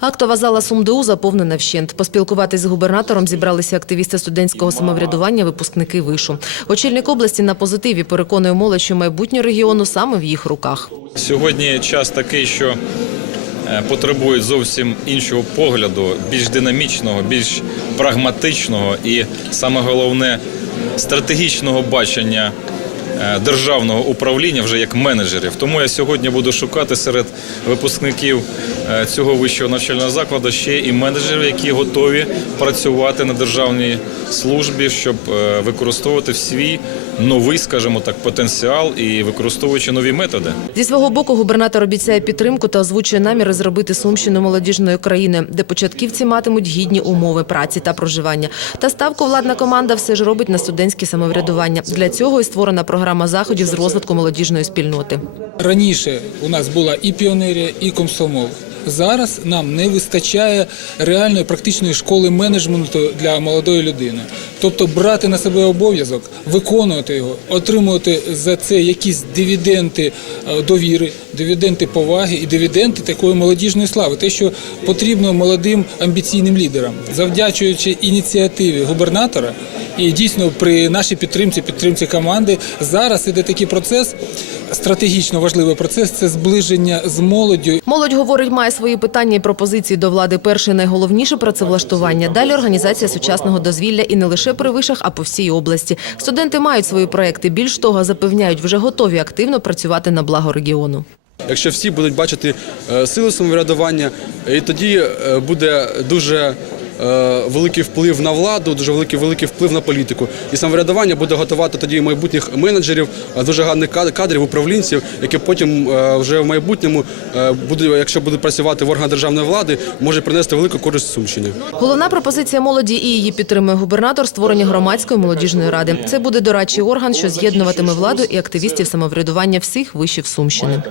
Актова зала СумДУ заповнена вщент. Поспілкуватись з губернатором зібралися активісти студентського самоврядування, випускники вишу. Очільник області на позитиві переконує молодь, що майбутнє регіону саме в їх руках. Сьогодні час такий, що е, потребують зовсім іншого погляду, більш динамічного, більш прагматичного і саме головне стратегічного бачення е, державного управління вже як менеджерів. Тому я сьогодні буду шукати серед випускників цього вищого навчального закладу ще і менеджерів, які готові працювати на державній службі, щоб е, використовувати свій новий, скажімо так, потенціал і використовуючи нові методи. Зі свого боку губернатор обіцяє підтримку та озвучує наміри зробити Сумщину молодіжною країною, де початківці матимуть гідні умови праці та проживання. Та ставку владна команда все ж робить на студентське самоврядування. Для цього і створена програма заходів з розвитку молодіжної спільноти. Раніше у нас була і піонерія, і комсомол. Зараз нам не вистачає реальної практичної школи менеджменту для молодої людини. Тобто брати на себе обов'язок, виконувати його, отримувати за це якісь дивіденти е, довіри, дивіденти поваги і дивіденти такої молодіжної слави. Те, що потрібно молодим амбіційним лідерам, завдячуючи ініціативі губернатора. І дійсно при нашій підтримці, підтримці команди зараз іде такий процес, стратегічно важливий процес це зближення з молоддю Молодь говорить, має свої питання і пропозиції до влади. Перше найголовніше працевлаштування. Далі організація сучасного дозвілля і не лише при вишах, а по всій області. Студенти мають свої проекти. Більш того, запевняють, вже готові активно працювати на благо регіону. Якщо всі будуть бачити е, сили самоврядування, і тоді е, буде дуже великий вплив на владу, дуже великий великий вплив на політику. І самоврядування буде готувати тоді майбутніх менеджерів, е, дуже гарних кад- кадрів, управлінців, які потім е, вже в майбутньому е, будуть, якщо будуть працювати в органах державної влади, можуть принести велику користь Сумщині. Головна пропозиція молоді і її підтримує губернатор створення громадської молодіжної ради. Це буде дорадчий орган, що з'єднуватиме владу і активістів самоврядування всіх вишів Сумщини.